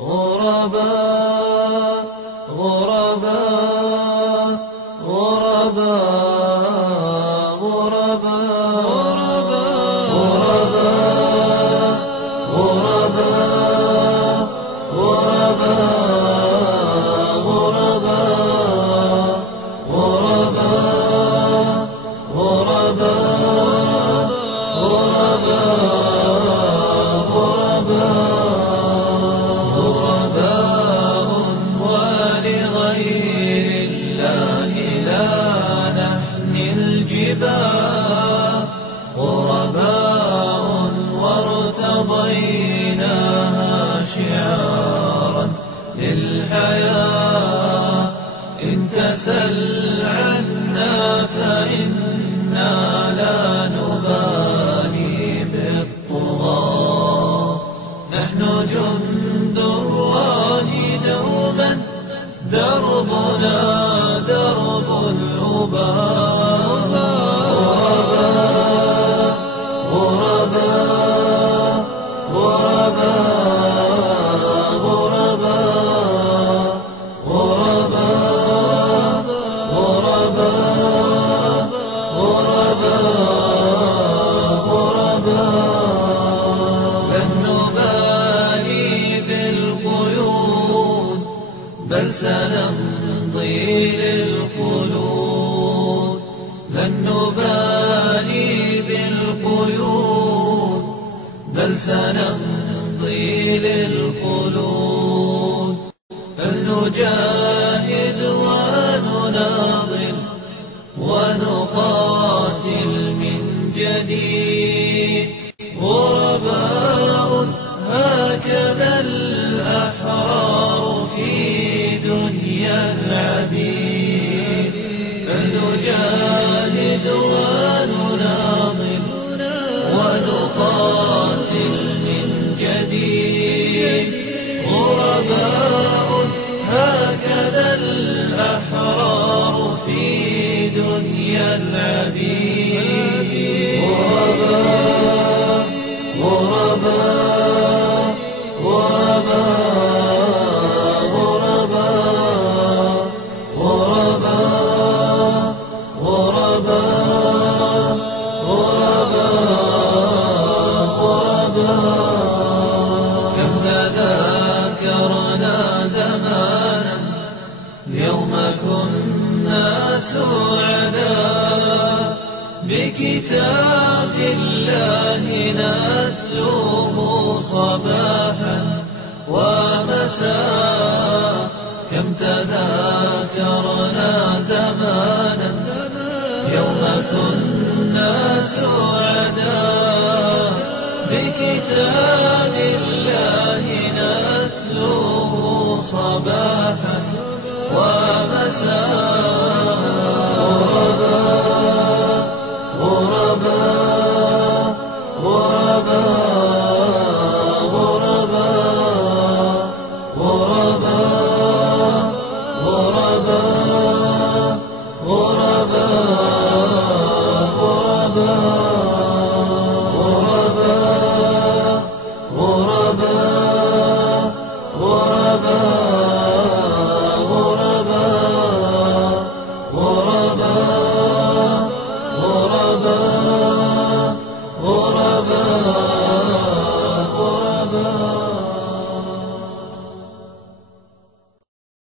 غرباء غرباء غرباء غرباء غرباء غرباء غرباء غرباء غرباء ولغير الله لا نحمي الجباه غرباء وارتضيناها شعارا للحياة إن تسل عنا فإنا لا نبالي بالطغاة نحن جند الله دوما دربنا درب الأباء غرباء غرباء غرباء غرباء غرباء غرباء لن نبالي بالقيود بل سنمضي للخلود لن نبالي بالقيود بل سنمضي للخلود فلنجاهد ونناضل ونقاتل من جديد غرباء هكذا الأحرار في دنيا العبيد فلنجاهد ونناضل ونقاتل من جديد غرباء هكذا الأحرار في دنيا العبيد غرباء غرباء غرباء غرباء غرباء غرباء كم تذاكرنا زمانا يوم كنا سعداء بكتاب الله نتلوه صباحا ومساء كم تذاكرنا زمانا يوم كنا سعداء بكتاب الله نتلوه صباحا ومساء غرباء غرباء غرباء غرباء غرباء غرباء غرباء غرباء غرباء